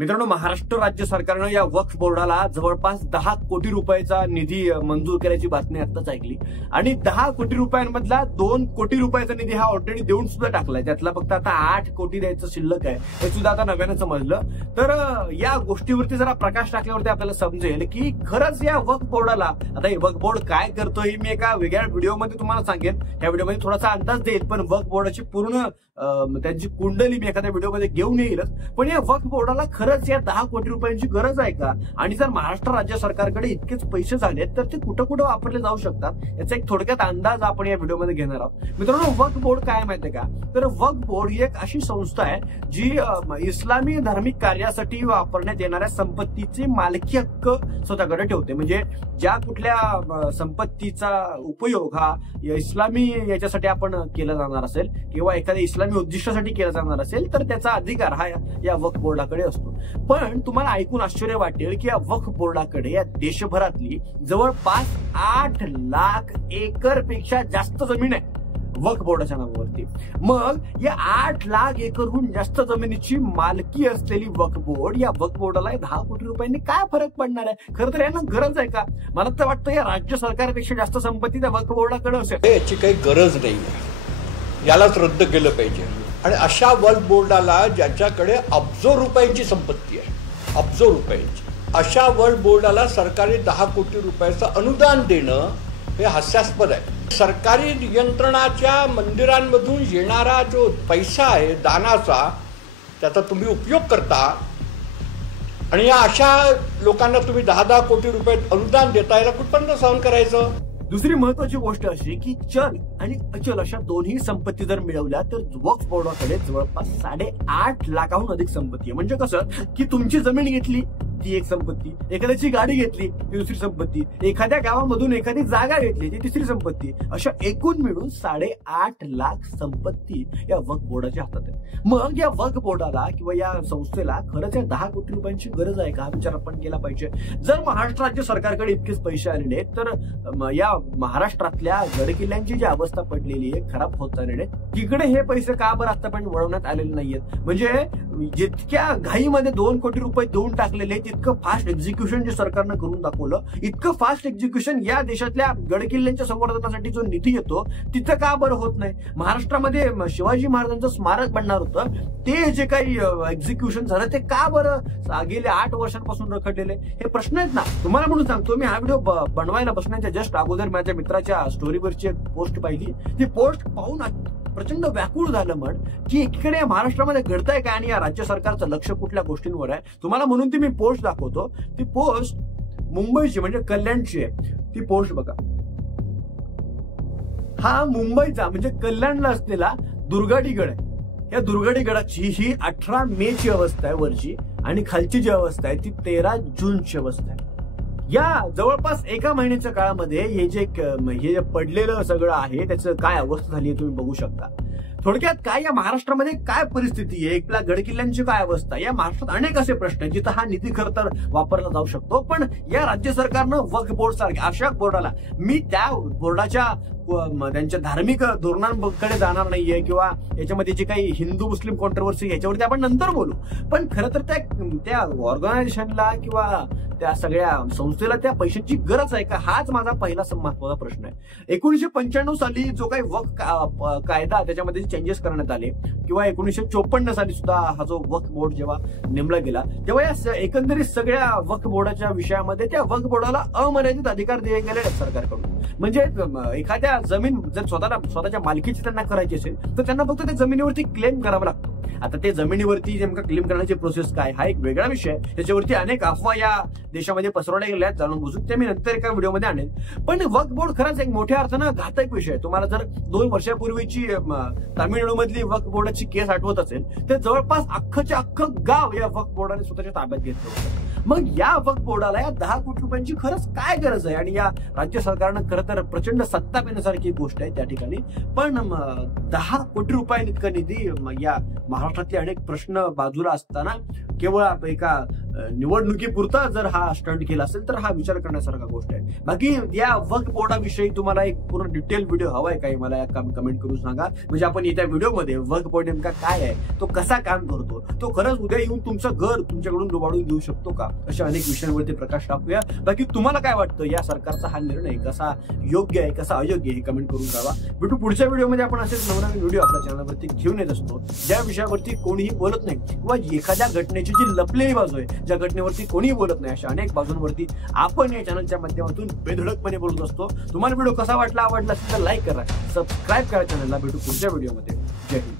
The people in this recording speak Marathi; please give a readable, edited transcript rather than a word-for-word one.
मित्रांनो, महाराष्ट्र राज्य सरकारनं या वक्फ बोर्डाला जवळपास 10 कोटी रुपयाचा निधी मंजूर केल्याची बातमी आताच ऐकली आणि 10 कोटी रुपयांमधला 2 कोटी रुपयाचा निधी हा ऑलरेडी देऊन सुद्धा टाकलाय. त्यातला फक्त आता 8 कोटी द्यायचं शिल्लक आहे, हे सुद्धा आता नव्यानं समजलं. तर या गोष्टीवरती जरा प्रकाश टाकल्यावरती आपल्याला समजेल की खरंच या वक्फ बोर्डाला, आता हे वक्फ बोर्ड काय करतोय मी एका वेगळ्या व्हिडिओमध्ये तुम्हाला सांगेन. या व्हिडिओमध्ये थोडासा अंदाज देईल, पण वक्फ बोर्डाची पूर्ण त्यांची कुंडली मी एखाद्या व्हिडिओमध्ये घेऊन येईलच. पण या वक्फ बोर्डाला खरंच या 10 कोटी रुपयांची गरज आहे का? आणि जर महाराष्ट्र राज्य सरकारकडे इतकेच पैसे झालेत तर ते कुठं कुठं वापरले जाऊ शकतात याचा एक थोडक्यात अंदाज आपण या व्हिडिओमध्ये घेणार आहोत. मित्रांनो, वक्फ बोर्ड काय माहितीये का? तर वक्फ बोर्ड ही एक अशी संस्था आहे जी इस्लामी धार्मिक कार्यासाठी वापरण्यात येणाऱ्या संपत्तीची मालकी हक्क स्वतःकडे ठेवते. म्हणजे ज्या कुठल्या संपत्तीचा उपयोग हा इस्लामी याच्यासाठी आपण केला जाणार असेल किंवा एखाद्या इस्लामी उद्दिष्टासाठी केला जाणार असेल तर त्याचा अधिकार हा या वक्फ बोर्डाकडे असतो. पण तुम्हाला ऐकून आश्चर्य वाटेल की या वक्फ बोर्डाकडे या देशभरातली जवळपास 8 लाख एकर पेक्षा जास्त जमीन आहे वक्फ बोर्डाच्या नावावरती. मग या 8 लाख एकरहून जास्त जमिनीची मालकी असलेली वक्फ बोर्ड, या वक्फ बोर्डाला 10 कोटी रुपयांनी काय फरक पडणार आहे? खरं तर यांना गरज आहे का? मला तर वाटतं या राज्य सरकारपेक्षा जास्त संपत्ती त्या वक्फ बोर्डाकडे असेल. याची काही गरज नाही, यालाच रद्द केलं पाहिजे. आणि अशा वक्फ बोर्डाला ज्याच्याकडे अब्जो रुपयांची संपत्ती आहे, अब्जो रुपयांची, अशा वक्फ बोर्डाला सरकारी 10 कोटी रुपयाचं अनुदान देणं हे हास्यास्पद आहे. सरकारी नियंत्रणाच्या मंदिरांमधून येणारा जो पैसा आहे दानाचा, त्याचा तुम्ही उपयोग करता आणि या अशा लोकांना तुम्ही 10-10 कोटी रुपये अनुदान देता, याला कुठपर्यंत सहन करायचं? दुसरी महत्वाची गोष्ट अशी की चल आणि अचल अशा दोन्ही संपत्ती जर मिळवल्या तर वक्फ बोर्डाकडे जवळपास 8.5 लाखाहून अधिक संपत्ती आहे. म्हणजे कसं की तुमची जमीन घेतली ती एक संपत्ती, एखाद्याची गाडी घेतली ती दुसरी संपत्ती, एखाद्या गावामधून एखादी जागा घेतली ती तिसरी संपत्ती, अशा एकूण मिळून 8.5 लाख संपत्ती या वक्फ बोर्डाच्या हातात आहे. मग या वक्फ बोर्डाला किंवा या संस्थेला खरंच या 10 कोटी रुपयांची गरज आहे का? हा विचार आपण केला पाहिजे. जर महाराष्ट्र राज्य सरकारकडे इतकेच पैसे आलेले आहेत तर या महाराष्ट्रातल्या गडकिल्ल्यांची जी अवस्था पडलेली आहे, खराब होत चाललेली आहे, तिकडे हे पैसे का बरं आतापर्यंत वळवण्यात आलेले नाहीयेत? म्हणजे जितक्या घाईमध्ये 2 कोटी रुपये देऊन टाकलेले, इतकं फास्ट एक्झिक्युशन जे सरकारनं करून दाखवलं, इतकं फास्ट एक्झिक्युशन या देशातल्या गडकिल्ल्यांच्या संवर्धनासाठी जो निधी येतो तिथं का बरं होत नाही? महाराष्ट्रामध्ये शिवाजी महाराजांचं स्मारक बनणार होतं, ते जे काही एक्झिक्युशन झालं ते का बरं गेल्या 8 वर्षांपासून रखडलेले? हे प्रश्न आहेत ना. तुम्हाला म्हणून सांगतो, मी हा व्हिडिओ बनवायला बसण्याच्या जस्ट अगोदर माझ्या मित्राच्या स्टोरीवरची एक पोस्ट पाहिली. ती पोस्ट पाहून प्रचंड व्याकुळ झालं मन की एकीकडे या महाराष्ट्रामध्ये घडतंय काय आणि या राज्य सरकारचं लक्ष कुठल्या गोष्टींवर आहे. तुम्हाला म्हणून ती मी पोस्ट दाखवतो. ती पोस्ट मुंबईची म्हणजे कल्याणची आहे. ती पोस्ट बघा. हा मुंबईचा म्हणजे कल्याणला असलेला दुर्गाडी गड आहे. या दुर्गाडी गडाची ही 18 मेची अवस्था आहे वरची, आणि खालची जी अवस्था आहे ती 13 जूनची अवस्था आहे. या जवळपास एका महिन्याच्या काळामध्ये हे जे पडलेलं सगळं आहे त्याचं काय अवस्था झाली तुम्ही बघू शकता. थोडक्यात काय या महाराष्ट्रामध्ये काय परिस्थिती आहे, एकला गडकिल्ल्यांची काय अवस्था? या महाराष्ट्रात अनेक असे प्रश्न आहेत जिथं हा निधी खरं तर वापरला जाऊ शकतो. पण या राज्य सरकारनं वक्फ बोर्ड सारख्या अशा बोर्डाला, मी त्या बोर्डाच्या त्यांच्या धार्मिक धोरणांकडे जाणार नाहीये किंवा याच्यामध्ये जे काही हिंदू मुस्लिम कॉन्ट्रोवर्सी याच्यावरती आपण नंतर बोलू, पण खरं तर त्या ऑर्गनायझेशनला किंवा त्या सगळ्या संस्थेला त्या पैशांची गरज आहे का? हाच माझा पहिला महत्वाचा प्रश्न आहे. 1995 साली जो काही वक्फ कायदा त्याच्यामध्ये चेंजेस करण्यात आले किंवा 1954 साली सुद्धा हा जो वक्फ बोर्ड जेव्हा नेमला गेला, तेव्हा या एकंदरीत सगळ्या वक्फ बोर्डाच्या विषयामध्ये त्या वक्फ बोर्डाला अमर्यादित अधिकार दिले गेले आहेत सरकारकडून. म्हणजे एखाद्या जमीन जर स्वतःच्या मालकीची त्यांना करायची असेल तर त्यांना फक्त त्या जमिनीवरती क्लेम करावा लागतो. आता ते जमिनीवरती नेमका क्लेम करण्याची प्रोसेस काय हा एक वेगळा विषय आहे. त्याच्यावरती अनेक अफवा या देशामध्ये पसरवल्या गेल्या आहेत, जाणून बुजून ते मी नंतर एका व्हिडिओमध्ये आणेन. पण वक्फ बोर्ड खरंच एक मोठ्या अर्थानं घातक विषय आहे. तुम्हाला जर 2 वर्षापूर्वीची तामिळनाडूमधली वक्फ बोर्डाची केस आठवत असेल तर जवळपास अख्खच्या अख्खं गाव या वक्फ बोर्डाने स्वतःच्या ताब्यात घेतलं होतं. मग या वक्फ बोर्डाला या 10 कोटी रुपयांची खरंच काय गरज आहे? आणि या राज्य सरकारनं खरं तर प्रचंड सत्ता पेण्यासारखी गोष्ट आहे त्या ठिकाणी. पण 10 कोटी रुपयांनी इतका निधी या महाराष्ट्रातले अनेक प्रश्न बाजूला असताना केवळ एका निवडणुकीपुरता जर हा स्टंट केला असेल तर हा विचार करण्यासारखा गोष्ट आहे. बाकी या वक्फ बोर्डाविषयी तुम्हाला एक पूर्ण डिटेल व्हिडिओ हवाय काही मला कमेंट करून सांगा, म्हणजे आपण येत्या व्हिडिओमध्ये वक्फ बोर्ड नेमका काय आहे, तो कसा काम करतो, तो खरंच उद्या येऊन तुमचं घर तुमच्याकडून लुबाडून घेऊ शकतो का, अशा अनेक विषयांवरती प्रकाश टाकूया. बाकी तुम्हाला काय वाटतं या सरकारचा हा निर्णय कसा योग्य आहे कसा अयोग्य हे कमेंट करून जावा. भेटू पुढच्या व्हिडिओमध्ये. आपण असेच नवनवीन व्हिडिओ आपल्या चॅनलवरती घेऊन येत असतो ज्या विषयावरती कोणीही बोलत नाही किंवा एखाद्या घटनेची जी लपलेली बाजू आहे ज्या घटनेवरती कोणीही बोलत नाही, अशा अनेक बाजूंवरती आपण या चॅनलच्या माध्यमातून बेधडकपणे बोलत असतो. तुम्हाला व्हिडिओ कसा वाटला, आवडला असेल तर लाईक करा, सबस्क्राईब करा चॅनलला. भेटू पुढच्या व्हिडिओमध्ये. जय हिंद.